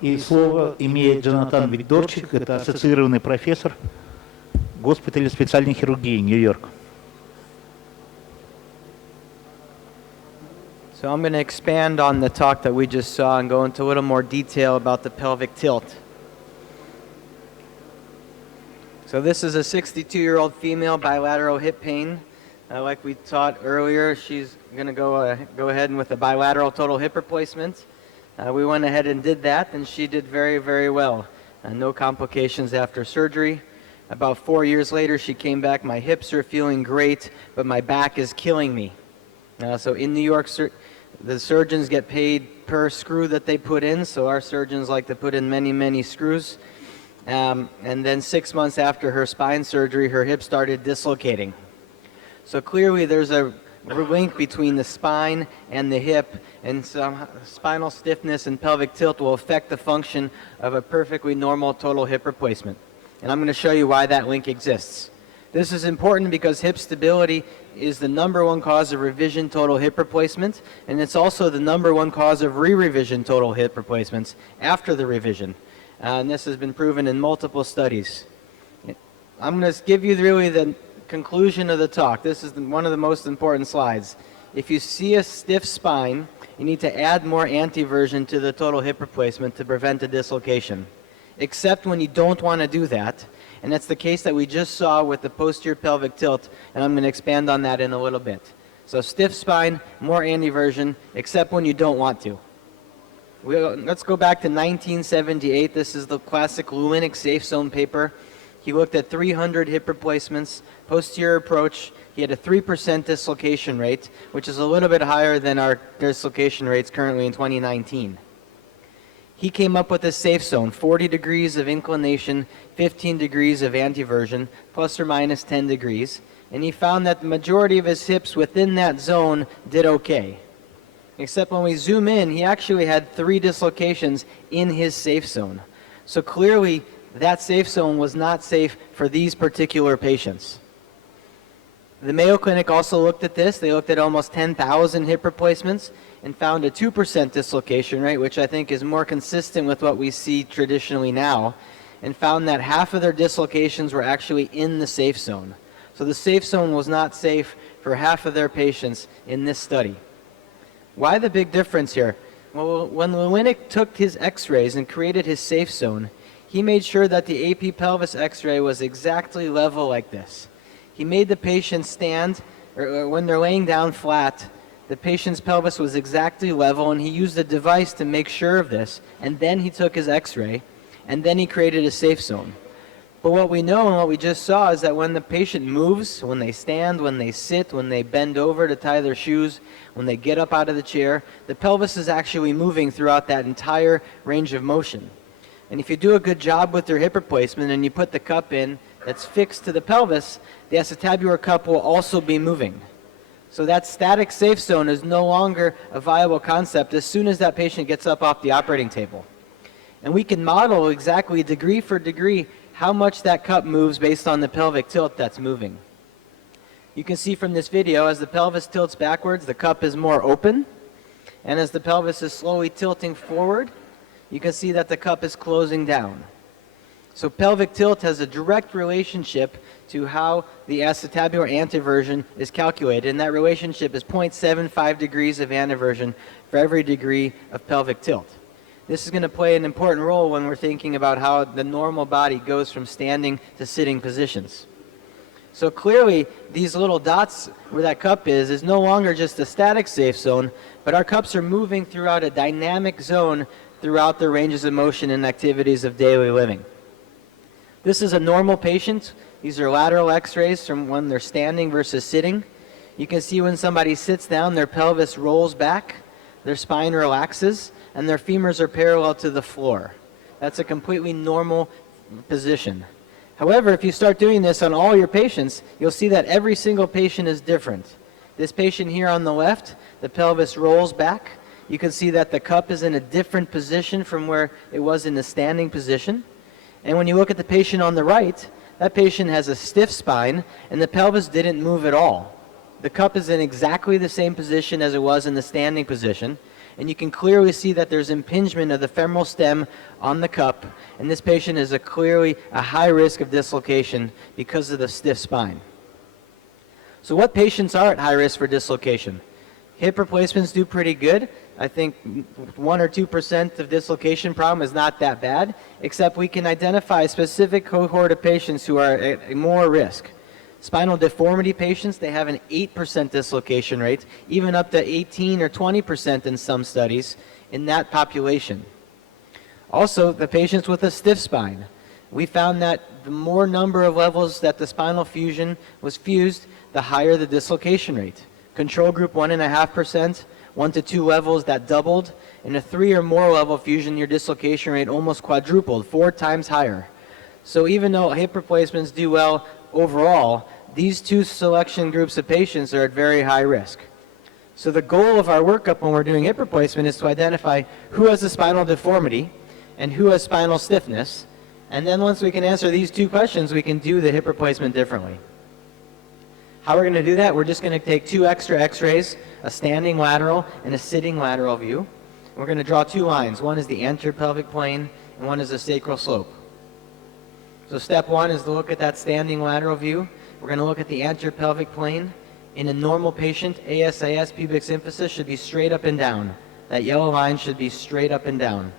И слово имеет Джонатан Вигдорчик, это ассоциированный профессор госпиталя специальной хирургии, Нью-Йорк. So I'm going to expand on the talk that we just saw and go into a little more detail about the pelvic tilt. So this is a 62-year-old female bilateral hip pain. Like we taught earlier, she's going to go ahead and with a bilateral total hip replacement. We went ahead and did that, and she did very, very well. No complications after surgery. About 4 years later, she came back. My hips are feeling great, but my back is killing me. So in New York, the surgeons get paid per screw that they put in, so our surgeons like to put in many, many screws. And then 6 months after her spine surgery, her hip started dislocating. So clearly there's a link between the spine and the hip, and some spinal stiffness and pelvic tilt will affect the function of a perfectly normal total hip replacement. And I'm going to show you why that link exists. This is important because hip stability is the #1 cause of revision total hip replacement, and it's also the #1 cause of re-revision total hip replacements after the revision. And this has been proven in multiple studies. I'm going to give you really the conclusion of the talk. This is one of the most important slides. If you see a stiff spine, you need to add more anteversion to the total hip replacement to prevent a dislocation. Except when you don't want to do that, and that's the case that we just saw with the posterior pelvic tilt, and I'm going to expand on that in a little bit. So stiff spine, more anteversion, except when you don't want to. Let's go back to 1978. This is the classic Lulinik safe zone paper. He looked at 300 hip replacements, posterior approach. He had a 3% dislocation rate, which is a little bit higher than our dislocation rates currently in 2019. He came up with a safe zone, 40 degrees of inclination, 15 degrees of anteversion, plus or minus 10 degrees. And he found that the majority of his hips within that zone did okay. Except when we zoom in, he actually had 3 dislocations in his safe zone. So clearly, that safe zone was not safe for these particular patients. The Mayo Clinic also looked at this. They looked at almost 10,000 hip replacements and found a 2% dislocation rate, which I think is more consistent with what we see traditionally now, and found that half of their dislocations were actually in the safe zone. So the safe zone was not safe for half of their patients in this study. Why the big difference here? Well, when Lulinik took his x-rays and created his safe zone, he made sure that the AP pelvis x-ray was exactly level like this. He made the patient stand, or when they're laying down flat, the patient's pelvis was exactly level, and he used a device to make sure of this, and then he took his x-ray, and then he created a safe zone. But what we know and what we just saw is that when the patient moves, when they stand, when they sit, when they bend over to tie their shoes, when they get up out of the chair, the pelvis is actually moving throughout that entire range of motion. And if you do a good job with your hip replacement and you put the cup in that's fixed to the pelvis, the acetabular cup will also be moving. So that static safe zone is no longer a viable concept as soon as that patient gets up off the operating table. And we can model exactly degree for degree how much that cup moves based on the pelvic tilt that's moving. You can see from this video, as the pelvis tilts backwards, the cup is more open. And as the pelvis is slowly tilting forward, you can see that the cup is closing down. So pelvic tilt has a direct relationship to how the acetabular anteversion is calculated, and that relationship is 0.75 degrees of anteversion for every degree of pelvic tilt. This is going to play an important role when we're thinking about how the normal body goes from standing to sitting positions. So clearly, these little dots where that cup is no longer just a static safe zone, but our cups are moving throughout a dynamic zone throughout the ranges of motion and activities of daily living. This is a normal patient. These are lateral x-rays from when they're standing versus sitting. You can see when somebody sits down, their pelvis rolls back, their spine relaxes, and their femurs are parallel to the floor. That's a completely normal position. However, if you start doing this on all your patients, you'll see that every single patient is different. This patient here on the left, the pelvis rolls back. You can see that the cup is in a different position from where it was in the standing position. And when you look at the patient on the right, that patient has a stiff spine and the pelvis didn't move at all. The cup is in exactly the same position as it was in the standing position. And you can clearly see that there's impingement of the femoral stem on the cup, and this patient is clearly a high risk of dislocation because of the stiff spine. So what patients are at high risk for dislocation? Hip replacements do pretty good. I think 1 or 2% of dislocation problem is not that bad, except we can identify a specific cohort of patients who are at more risk. Spinal deformity patients, they have an 8% dislocation rate, even up to 18 or 20% in some studies in that population. Also, the patients with a stiff spine. We found that the more number of levels that the spinal fusion was fused, the higher the dislocation rate. Control group 1.5%, 1 to 2 levels that doubled. In a 3 or more level fusion, your dislocation rate almost quadrupled, 4 times higher. So even though hip replacements do well overall, these two selection groups of patients are at very high risk. So the goal of our workup when we're doing hip replacement is to identify who has a spinal deformity and who has spinal stiffness. And then once we can answer these two questions, we can do the hip replacement differently. How we're going to do that? We're just going to take 2 extra x-rays, a standing lateral and a sitting lateral view. We're going to draw 2 lines. One is the anterior pelvic plane and one is the sacral slope. So step 1 is to look at that standing lateral view. We're going to look at the anterior pelvic plane. In a normal patient, ASIS pubic symphysis should be straight up and down. That yellow line should be straight up and down.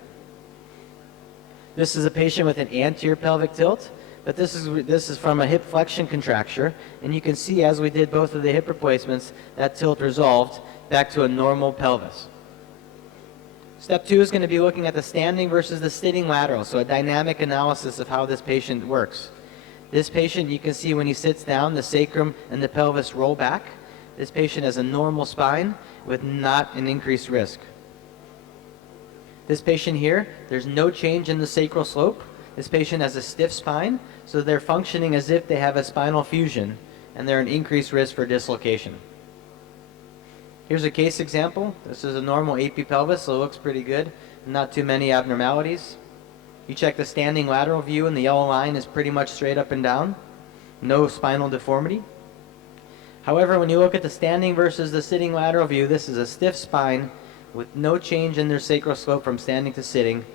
This is a patient with an anterior pelvic tilt, but this is from a hip flexion contracture, and you can see as we did both of the hip replacements, that tilt resolved back to a normal pelvis. Step 2 is going to be looking at the standing versus the sitting lateral, so a dynamic analysis of how this patient works. This patient, you can see when he sits down, the sacrum and the pelvis roll back. This patient has a normal spine with not an increased risk. This patient here, there's no change in the sacral slope. This patient has a stiff spine, so they're functioning as if they have a spinal fusion, and they're an increased risk for dislocation. Here's a case example. This is a normal AP pelvis, so it looks pretty good. Not too many abnormalities. You check the standing lateral view, and the yellow line is pretty much straight up and down. No spinal deformity. However, when you look at the standing versus the sitting lateral view, this is a stiff spine with no change in their sacral slope from standing to sitting.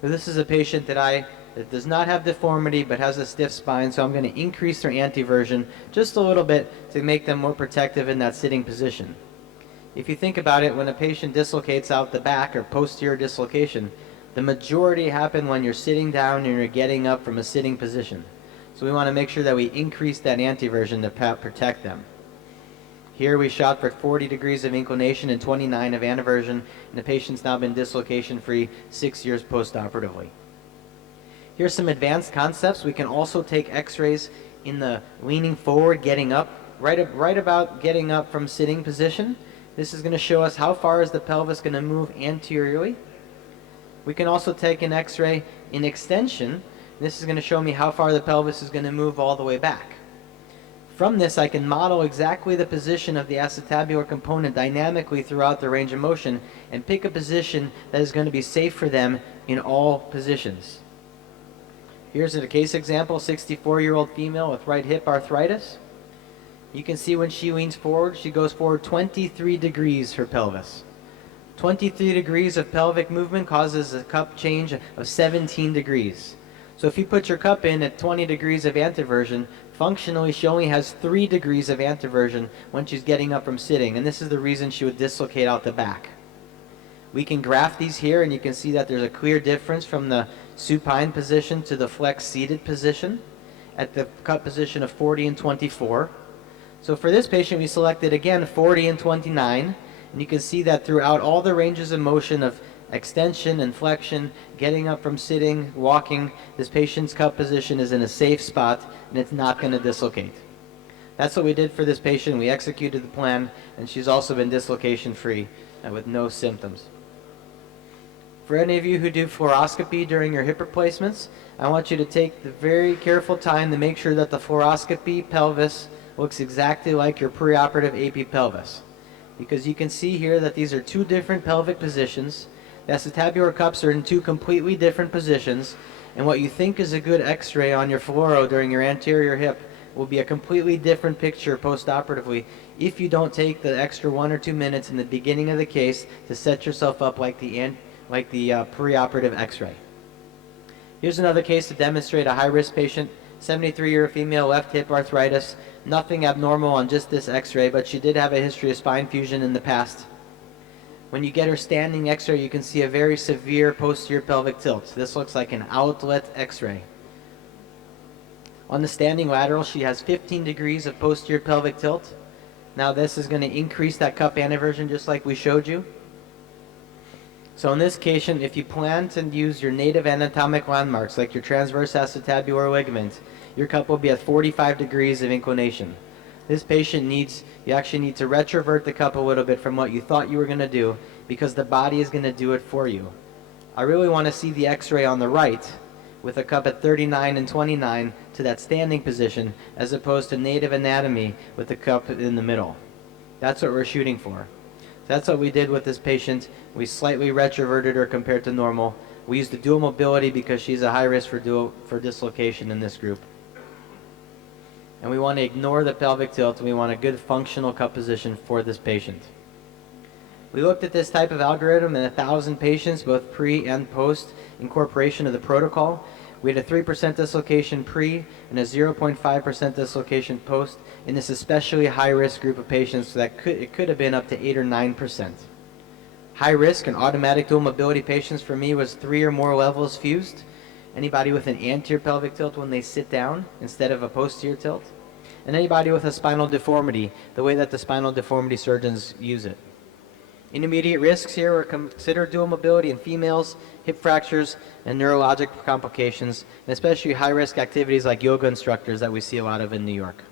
So this is a patient that does not have deformity but has a stiff spine, so I'm going to increase their anteversion just a little bit to make them more protective in that sitting position. If you think about it, when a patient dislocates out the back or posterior dislocation, the majority happen when you're sitting down and you're getting up from a sitting position. So we want to make sure that we increase that anteversion to protect them. Here we shot for 40 degrees of inclination and 29 of anteversion, and the patient's now been dislocation-free 6 years post-operatively. Here's some advanced concepts. We can also take x-rays in the leaning forward, getting up, right about getting up from sitting position. This is going to show us how far is the pelvis going to move anteriorly. We can also take an x-ray in extension. This is going to show me how far the pelvis is going to move all the way back. From this, I can model exactly the position of the acetabular component dynamically throughout the range of motion and pick a position that is going to be safe for them in all positions. Here's a case example, 64-year-old female with right hip arthritis. You can see when she leans forward, she goes forward 23 degrees, her pelvis. 23 degrees of pelvic movement causes a cup change of 17 degrees. So if you put your cup in at 20 degrees of anteversion, functionally she only has 3 degrees of anteversion when she's getting up from sitting, and this is the reason she would dislocate out the back. We can graph these here, and you can see that there's a clear difference from the supine position to the flex seated position at the cup position of 40 and 24. So for this patient, we selected again 40 and 29, and you can see that throughout all the ranges of motion of extension and flexion, getting up from sitting, walking, this patient's cup position is in a safe spot and it's not going to dislocate. That's what we did for this patient. We executed the plan, and she's also been dislocation free with no symptoms. For any of you who do fluoroscopy during your hip replacements, I want you to take the very careful time to make sure that the fluoroscopy pelvis looks exactly like your preoperative AP pelvis. Because you can see here that these are 2 different pelvic positions. The acetabular cups are in 2 completely different positions, and what you think is a good x-ray on your fluoro during your anterior hip will be a completely different picture post-operatively if you don't take the extra 1 or 2 minutes in the beginning of the case to set yourself up like the preoperative x-ray. Here's another case to demonstrate a high-risk patient, 73-year female, left hip arthritis, nothing abnormal on just this x-ray, but she did have a history of spine fusion in the past. When you get her standing x-ray, you can see a very severe posterior pelvic tilt. This looks like an outlet x-ray. On the standing lateral, she has 15 degrees of posterior pelvic tilt. Now this is going to increase that cup anteversion just like we showed you. So in this case, if you plan to use your native anatomic landmarks like your transverse acetabular ligament, your cup will be at 45 degrees of inclination. This patient you actually need to retrovert the cup a little bit from what you thought you were going to do because the body is going to do it for you. I really want to see the x-ray on the right with a cup at 39 and 29 to that standing position as opposed to native anatomy with the cup in the middle. That's what we're shooting for. That's what we did with this patient. We slightly retroverted her compared to normal. We used the dual mobility because she's a high risk for dislocation in this group. And we want to ignore the pelvic tilt, and we want a good functional cup position for this patient. We looked at this type of algorithm in 1,000 patients, both pre and post incorporation of the protocol. We had a 3% dislocation pre and a 0.5% dislocation post in this especially high-risk group of patients that it could have been up to 8 or 9%. High-risk and automatic dual mobility patients for me was 3 or more levels fused. Anybody with an anterior pelvic tilt when they sit down instead of a posterior tilt. And anybody with a spinal deformity, the way that the spinal deformity surgeons use it. Intermediate risks here were considered dual mobility in females, hip fractures, and neurologic complications, and especially high-risk activities like yoga instructors that we see a lot of in New York.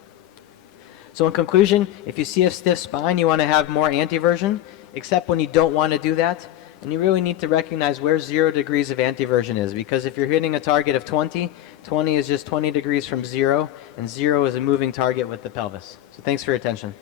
So in conclusion, if you see a stiff spine, you want to have more anteversion, except when you don't want to do that. And you really need to recognize where 0 degrees of anteversion is, because if you're hitting a target of 20, 20 is just 20 degrees from 0, and 0 is a moving target with the pelvis. So thanks for your attention.